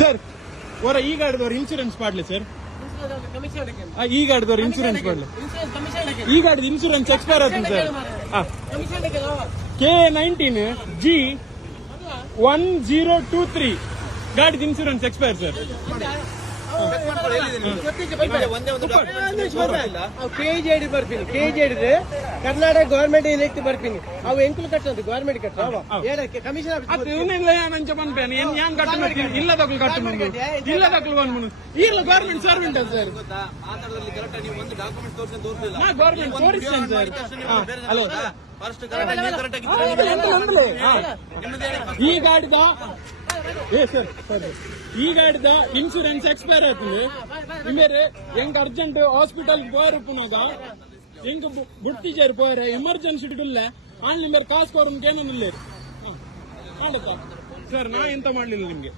Sir ಅವರ ಈ ಗಾಡಿದವ್ರ insurance ಮಾಡ್ಲಿ ಸರ್, ಈ ಗಾಡಿದವ್ರ ಇನ್ಶೂರೆನ್ಸ್ ಮಾಡ್ಲಿ. ಈ ಗಾಡಿದ ಇನ್ಶೂರೆನ್ಸ್ ಎಕ್ಸ್ಪೈರ್ ಆಯ್ತು ಸರ್. K19G1023 ಗಾಡಿದ ಇನ್ಶೂರೆನ್ಸ್ ಎಕ್ಸ್ಪೈರ್ ಸರ್. KJD ಬರ್ತೀನಿ, KJD ಕರ್ನಾಟಕ ಗವರ್ಮೆಂಟ್ ಎಲೆಕ್ಟ್ ಬರ್ತೀನಿ. ಅವು ಎಂಕುಲು ಕಟ್ಟಂತ ಗವರ್ಮೆಂಟ್ ಕಟ್ಟ ಕಮಿಷನ್ ಇಲ್ಲ ಗವರ್ಮೆಂಟ್ ಸರ್ವೆಂಟ್ ಸರ್. ಗವರ್ಮೆಂಟ್ ತೋರಿಸ್ತೇನೆ ಸರ್. ಹಲೋ ಈ ಗಾಡಿದ ಈ ಗಾಡಿದ ಇನ್ಶೂರೆನ್ಸ್ ಎಕ್ಸ್ಪೈರ್ ಆಯ್ತದೆ. ನಿಮ್ಮೇರೆ ಹೆಂಗ್ ಅರ್ಜೆಂಟ್ ಹಾಸ್ಪಿಟಲ್ போயிருப்பனாಗ ಹೆಂಗ್ ಬುಟ್ಟಿಜೇರ್ போற ಎಮರ್ಜೆನ್ಸಿ ಇಲ್ಲ ಅಲ್ಲಿ ನಿಮ್ಗೆ ಕಾಸು ಕೊಡೋಕೆ ಏನೂ ಇಲ್ಲ ಸರ್. ನಾ ಎಂತ ಮಾಡ್ಲಿಲ್ಲ ನಿಮ್ಗೆ.